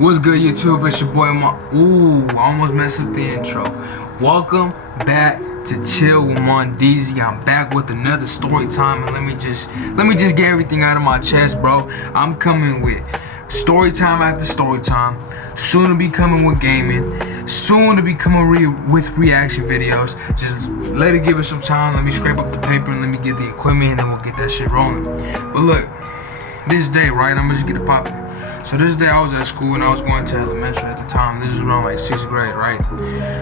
What's good, YouTube? It's your boy I almost messed up the intro. Welcome back to Chill with Mondeezy. I'm back with another story time, and let me just get everything out of my chest, bro. I'm coming with story time after story time. Soon to be coming with gaming. Soon to be coming with reaction videos. Just let it give it some time. Let me scrape up the paper and let me get the equipment, and then we'll get that shit rolling. But look, this day, right? I'm gonna just get it popping. So this day I was at school and I was going to elementary at the time. This was around like 6th grade, right?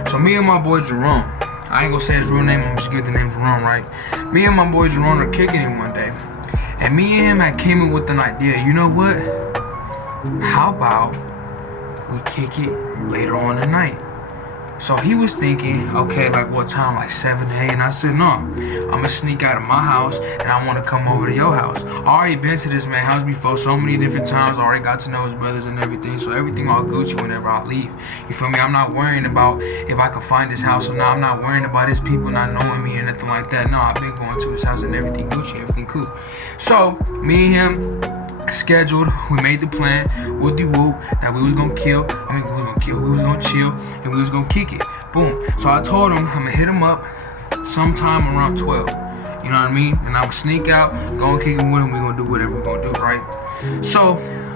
So me and my boy Jerome, I ain't gonna say his real name, I'm just give the name Jerome, right? Me and my boy Jerome are kicking it one day. And me and him had came in with an idea. You know what? How about we kick it later on tonight? So he was thinking, okay, like what time? Like 7 to 8. And I said, no, I'm gonna sneak out of my house and I wanna come over to your house. I already been to this man's house before so many different times. I already got to know his brothers and everything. So everything all Gucci whenever I leave. You feel me? I'm not worrying about if I can find his house or not. I'm not worrying about his people not knowing me or nothing like that. No, I've been going to his house and everything Gucci, everything cool. So me and him scheduled, we made the plan, whoop-de-whoop, that we was gonna chill, and we was gonna kick it. Boom. So I told him I'm gonna hit him up sometime around 12. You know what I mean? And I'm gonna sneak out, go and kick it with him, we gonna do whatever we gonna do, right? So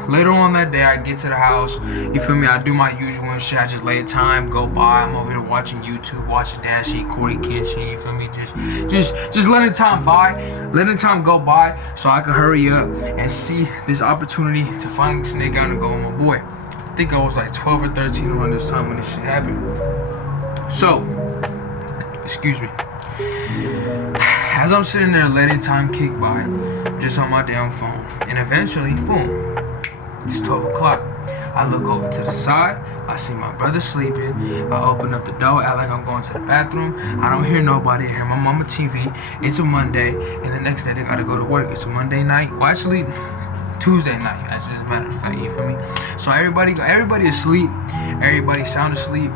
later on that day, I get to the house, you feel me? I do my usual and shit. I just let time go by. I'm over here watching YouTube, watching Dashi, Corey Kitchen, you feel me? Just letting time go by so I can hurry up and see this opportunity to finally sneak out and go with my boy. I think I was like 12 or 13 around this time when this shit happened. So, excuse me. As I'm sitting there letting time kick by, just on my damn phone, and eventually, boom, it's 12 o'clock. I look over to the side, I see my brother sleeping. I open up the door, act like I'm going to the bathroom. I don't hear nobody, I hear my mama TV. It's a Monday, and the next day they gotta go to work. It's a Monday night. Well, actually, Tuesday night, as a matter of fact, you feel me? So everybody asleep, everybody sound asleep.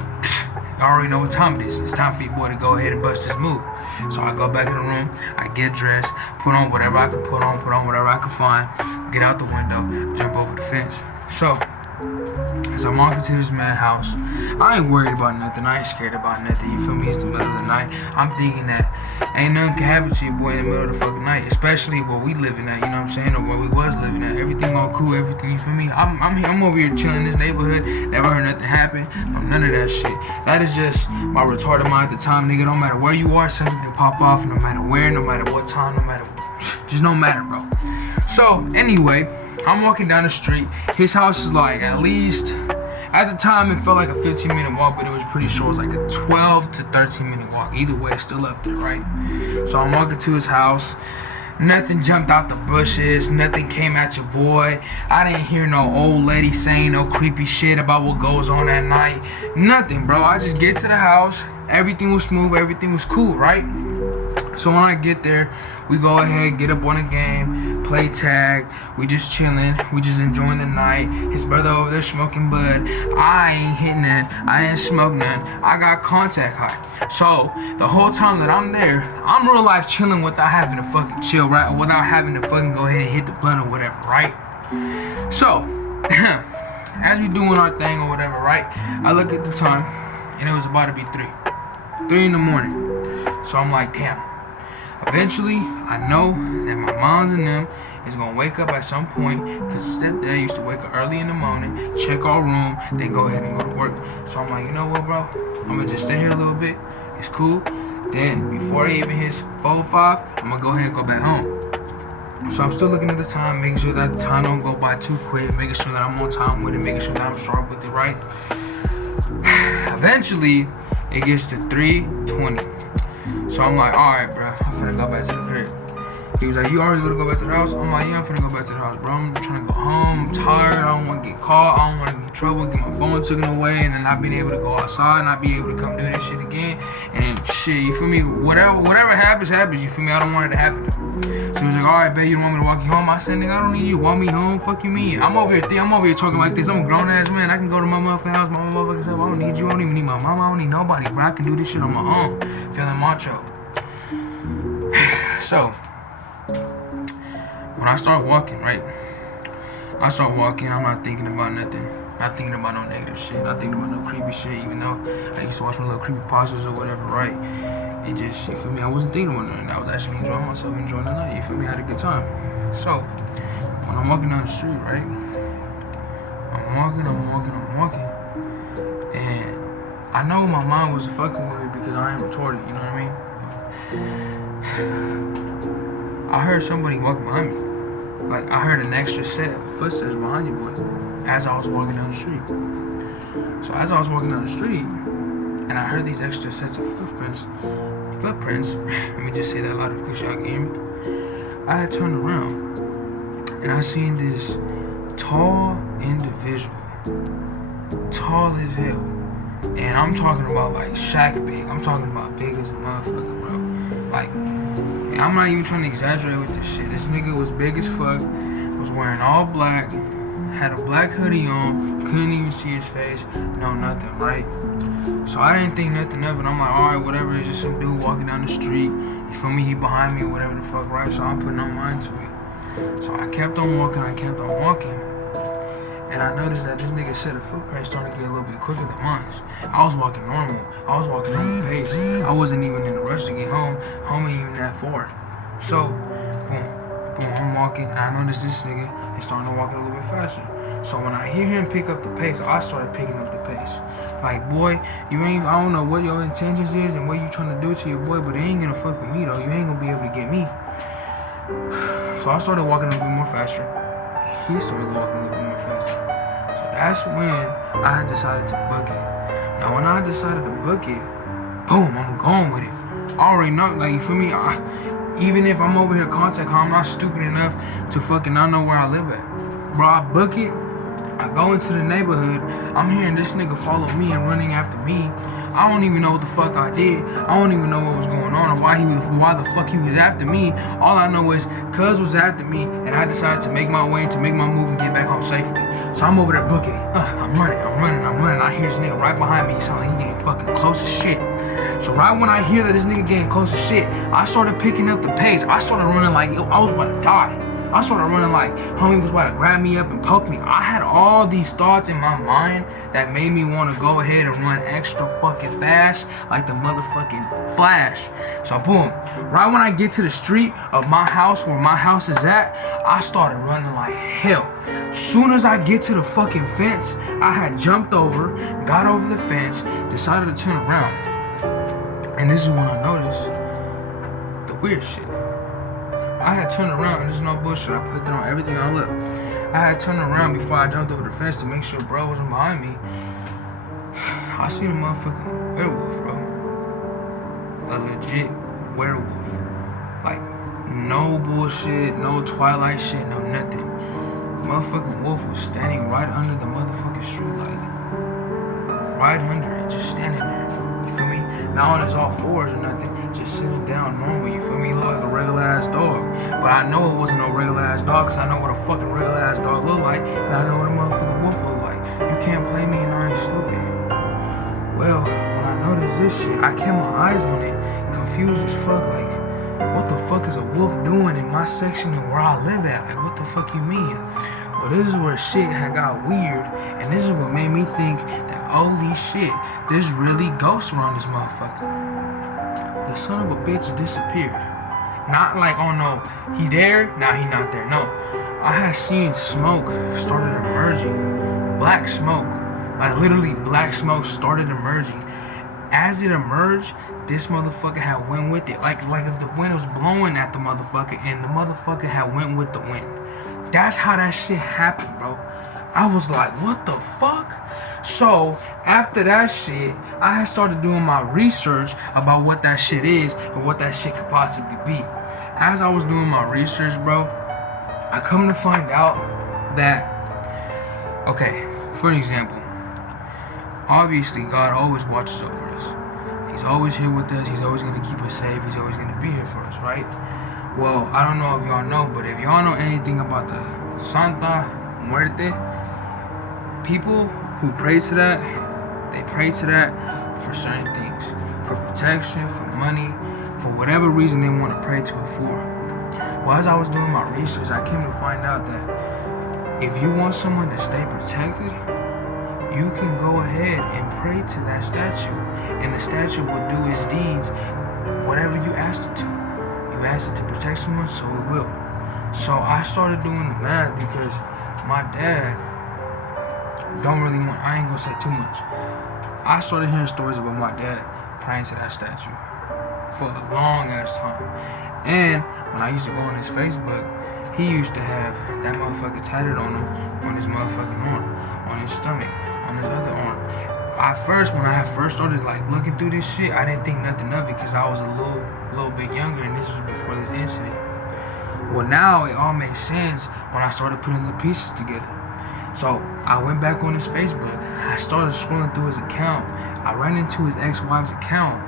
I already know what time it is. It's time for your boy to go ahead and bust his move. So I go back in the room, I get dressed, put on whatever I can put on whatever I can find, get out the window, jump over the fence. So, as I'm walking to this man's house, I ain't worried about nothing, I ain't scared about nothing, you feel me? It's the middle of the night. I'm thinking that ain't nothing can happen to your boy in the middle of the fucking night, especially where we living at, you know what I'm saying, or where we was living at. Everything all cool, everything, you feel me? I'm over here chilling in this neighborhood, never heard nothing happen, none of that shit. That is just my retarded mind at the time, nigga. No matter where you are, something can pop off, no matter where, no matter what time, just no matter, bro. So, anyway, I'm walking down the street. His house is like at least, at the time it felt like a 15-minute walk, but it was pretty sure it was like a 12 to 13-minute walk. Either way, it's still up there, right? So I'm walking to his house. Nothing jumped out the bushes. Nothing came at your boy. I didn't hear no old lady saying no creepy shit about what goes on at night. Nothing, bro. I just get to the house. Everything was smooth. Everything was cool, right? So when I get there, we go ahead, get up on a game, play tag. We just chilling. We just enjoying the night. His brother over there smoking bud. I ain't hitting none. I ain't smoke none. I got contact high. So the whole time that I'm there, I'm real life chilling without having to fucking chill, right? Or without having to fucking go ahead and hit the blunt or whatever, right? So as we doing our thing or whatever, right? I look at the time, and it was about to be 3 in the morning. So I'm like, damn. Eventually, I know that my moms and them is gonna wake up at some point, because stepdad used to wake up early in the morning, check our room, then go ahead and go to work. So I'm like, you know what, bro? I'm gonna just stay here a little bit. It's cool. Then before it even hits 4 or 5, I'm gonna go ahead and go back home. So I'm still looking at the time, making sure that the time don't go by too quick, making sure that I'm on time with it, making sure that I'm sharp with it, right? Eventually, it gets to 3:20. So I'm like, alright, bro, I'm finna go back to the crib. He was like, you already gonna go back to the house? I'm like, yeah, I'm finna go back to the house, bro. I'm trying to go home. I'm tired. I don't want to get caught. I don't want to get in trouble, get my phone taken away, and then not being able to go outside, not be able to come do this shit again. And shit, you feel me? Whatever happens, you feel me? I don't want it to happen. So he was like, alright, babe, you don't want me to walk you home? I said, nigga, I don't need you to walk me home. Fuck you mean? I'm over here talking like this. I'm a grown ass man. I can go to my motherfucking house, my motherfucking self. I don't need you. I don't even need my mama. I don't need nobody, bro. I can do this shit on my own. Feeling macho. So when I start walking, right? I'm not thinking about nothing. Not thinking about no negative shit, not thinking about no creepy shit, even though I used to watch my little creepy pastas or whatever, right? And just, you feel me, I wasn't thinking about nothing. I was actually enjoying myself, enjoying the night, you feel me, I had a good time. So, when I'm walking down the street, right? I'm walking. And I know my mind was fucking with me because I ain't retarded, you know what I mean? I heard somebody walking behind me. Like, I heard an extra set of footsteps behind you, boy, as I was walking down the street. So as I was walking down the street, and I heard these extra sets of footprints, let me just say that loud and clear so y'all can hear me. I had turned around, and I seen this tall individual, tall as hell. And I'm talking about like Shaq big. I'm talking about big as a motherfucker, bro. Like, and I'm not even trying to exaggerate with this shit. This nigga was big as fuck, was wearing all black, had a black hoodie on, couldn't even see his face, no nothing, right? So I didn't think nothing of it. I'm like, alright, whatever, it's just some dude walking down the street. You feel me? He behind me or whatever the fuck, right? So I'm putting no mind to it. So I kept on walking. And I noticed that this nigga's set of footprints started to get a little bit quicker than mine. I was walking normal. I was walking normal pace. I wasn't even in a rush to get home. Home ain't even that far. So, boom, I'm walking, and I noticed this nigga is starting to walk a little bit faster. So when I hear him pick up the pace, I started picking up the pace. Like, boy, I don't know what your intentions is and what you trying to do to your boy, but it ain't gonna fuck with me, though. You ain't gonna be able to get me. So I started walking a little bit more faster. He started walking a little bit more faster. So that's when I had decided to book it. Now, when I decided to book it, boom, I'm going with it. I already know, like, you feel me? Even if I'm over here contact, I'm not stupid enough to fucking not know where I live at. Bro, I book it. I go into the neighborhood. I'm hearing this nigga follow me and running after me. I don't even know what the fuck I did. I don't even know what was going on or why the fuck he was after me. All I know is Cuz was after me, and I decided to make my way, to make my move and get back home safely. So I'm over there booking. I'm running. I hear this nigga right behind me. He sound like he getting fucking close as shit. So right when I hear that this nigga getting close as shit, I started picking up the pace. I started running like I was about to die. I started running like homie was about to grab me up and poke me. I had all these thoughts in my mind that made me want to go ahead and run extra fucking fast like the motherfucking Flash. So boom, right when I get to the street of my house, where my house is at, I started running like hell. Soon as I get to the fucking fence, I had jumped over, got over the fence, decided to turn around. And this is when I noticed the weird shit. I had turned around, and there's no bullshit, I put that on everything I look. I had turned around before I jumped over the fence to make sure bro wasn't behind me. I seen a motherfucking werewolf, bro. A legit werewolf. Like, no bullshit, no Twilight shit, no nothing. The motherfucking wolf was standing right under the motherfucking street light. Right under it, just standing there. You feel me? Not on his all fours or nothing, just sitting down normal, you feel me? Like a regular ass dog. But I know it wasn't no regular ass dog, cause I know what a fucking regular ass dog look like, and I know what a motherfucking wolf look like. You can't play me and I ain't stupid. Well, when I noticed this shit, I kept my eyes on it, confused as fuck, like, what the fuck is a wolf doing in my section of where I live at? Like, what the fuck you mean? But this is where shit had got weird, and this is what made me think that, holy shit, there's really ghosts around this motherfucker. The son of a bitch disappeared. Not like, oh no, he there, now he not there. No, I had seen smoke started emerging. Black smoke, like literally black smoke started emerging. As it emerged, this motherfucker had went with it. Like if the wind was blowing at the motherfucker and the motherfucker had went with the wind. That's how that shit happened, bro. I was like, what the fuck? So, after that shit, I had started doing my research about what that shit is and what that shit could possibly be. As I was doing my research, bro, I come to find out that, okay, for an example, obviously God always watches over us. He's always here with us. He's always going to keep us safe. He's always going to be here for us, right? Well, I don't know if y'all know, but if y'all know anything about the Santa Muerte, people who pray to that, they pray to that for certain things. For protection, for money, for whatever reason they want to pray to it for. Well, as I was doing my research, I came to find out that if you want someone to stay protected, you can go ahead and pray to that statue, and the statue will do its deeds, whatever you asked it to. You asked it to protect someone, so it will. So I started doing the math because my dad don't really want, I ain't gonna say too much. I started hearing stories about my dad praying to that statue for a long ass time. And when I used to go on his Facebook, he used to have that motherfucker tatted on him, on his motherfucking arm, on his stomach, on his other arm. When I first started like looking through this shit, I didn't think nothing of it because I was a little bit younger, and this was before this incident. Well, now it all makes sense when I started putting the pieces together. So I went back on his Facebook. I started scrolling through his account. I ran into his ex-wife's account,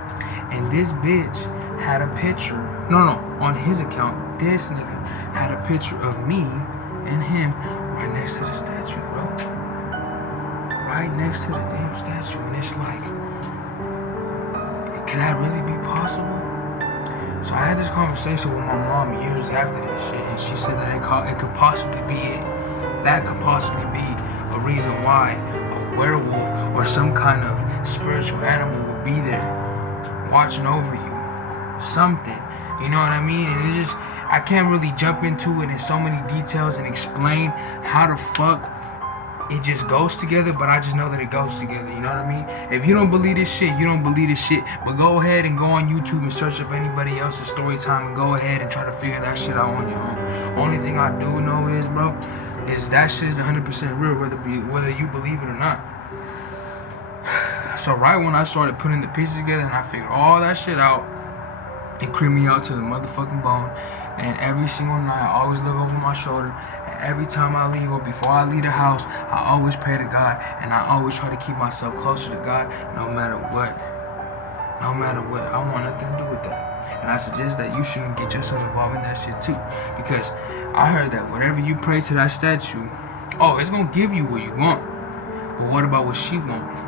and this bitch had a picture. On his account, this nigga had a picture of me and him right next to the statue, bro. Right next to the damn statue, and it's like, can that really be possible? So I had this conversation with my mom years after this shit, and she said that it could possibly be it. That could possibly be a reason why a werewolf or some kind of spiritual animal would be there watching over you. Something, you know what I mean? And it's just, I can't really jump into it in so many details and explain how the fuck it just goes together, but I just know that it goes together, you know what I mean? If you don't believe this shit, you don't believe this shit, but go ahead and go on YouTube and search up anybody else's story time and go ahead and try to figure that shit out on your own. Only thing I do know is, bro, is that shit is 100% real, whether you believe it or not. So right when I started putting the pieces together and I figured all that shit out, it creeped me out to the motherfucking bone. And every single night, I always look over my shoulder. And every time I leave or before I leave the house, I always pray to God. And I always try to keep myself closer to God no matter what. No matter what. I want nothing to do with that. And I suggest that you shouldn't get yourself involved in that shit too. Because I heard that whatever you pray to that statue, it's going to give you what you want. But what about what she wants?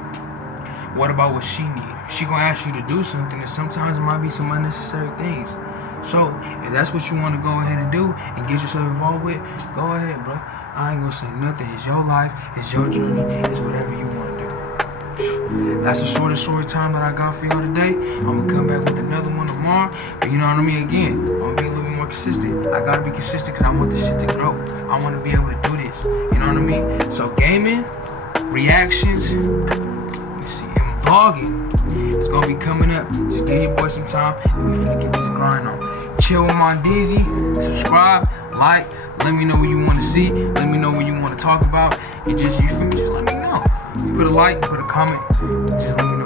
What about what she needs? She gonna ask you to do something, and sometimes it might be some unnecessary things. So if that's what you want to go ahead and do and get yourself involved with, go ahead, bro. I ain't gonna say nothing. It's your life, it's your journey, it's whatever you want to do. That's the shortest story time that I got for y'all today. I'm gonna come back with another one tomorrow. But you know what I mean? Again, I'm gonna be a little bit more consistent. I gotta be consistent because I want this shit to grow. I want to be able to do this. You know what I mean? So gaming, reactions, vlogging, it's gonna be coming up. Just give your boy some time and we finna get this grind on. Chill with my DZ, subscribe, like, let me know what you wanna see, let me know what you wanna talk about, and just let me know. You put a like, you put a comment, just let me know.